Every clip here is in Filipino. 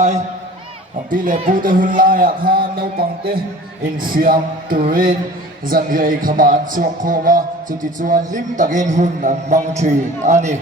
lai pi le bu te hun lai ak ha no pang te in fiam turin zan rei khama chuak khoma chuti chuan lim takin hun an mang thi ani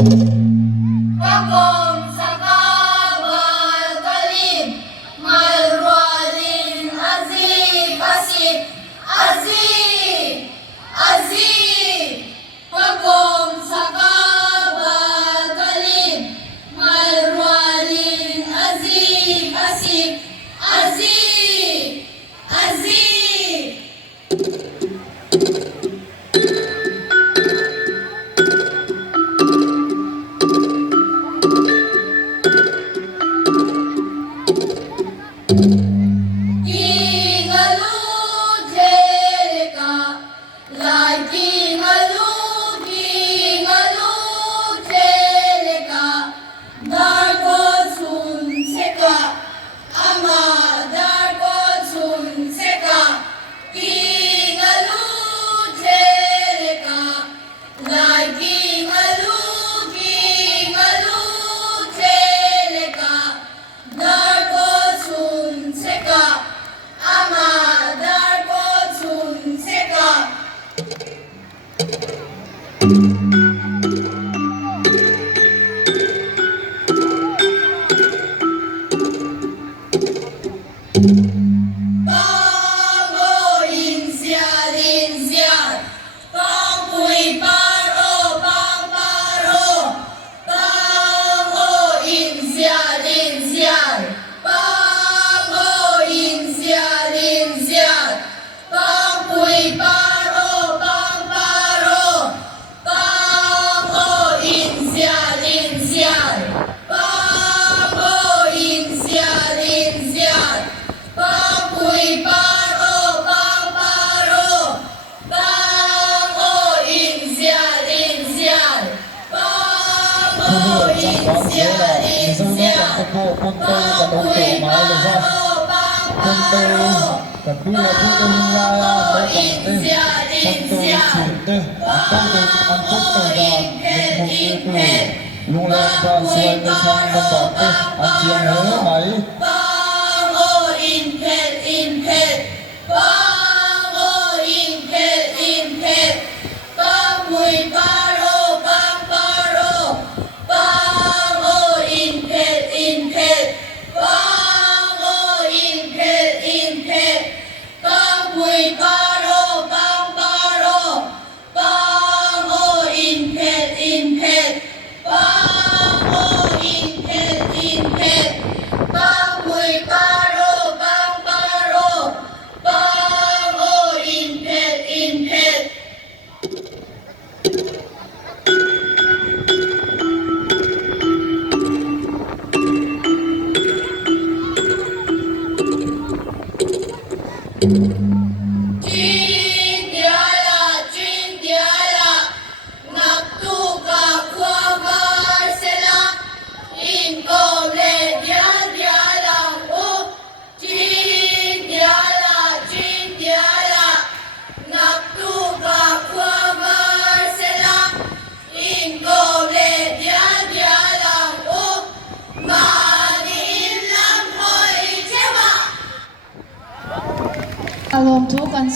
Kagom sakabal kalim malwalin azib asib azib azib Kagom sakabal kalim malwalin azib asib azib azib Kingalu Jeleka, like Kingalu Jeleka, Darko Sun Seka, Ama Darko Sun Seka, Kingalu Jeleka, like Kingalu Jeleka, Darko Sun Seka, Ama Darko Sun Seka. Pango insial insial, pangkui paro paro, pango insial insial, pango insial insial, pangkui paro paro, pango insial insial, pango insial insial. Pangkui paro paro, pango insial insial, pango insial insial, pangkui paro paro, pango insial insial, Lung lang ba suway na siyang nabate at siyang hangay Pango impel impel, pango impel impel, pangkui paro paro, pango impel impel, pango impel impel, pangkui paro paro, pango impel impel, pango impel impel. Pangkui paro paro, pango impel impel. Chindiala, nagtuka kwagar sila, inkoble dialang up. Chindiala, nagtuka kwagar sila, inkoble dialang up. Maniin lang ko'y tiyaba. อารมณ์ทุกข์กัน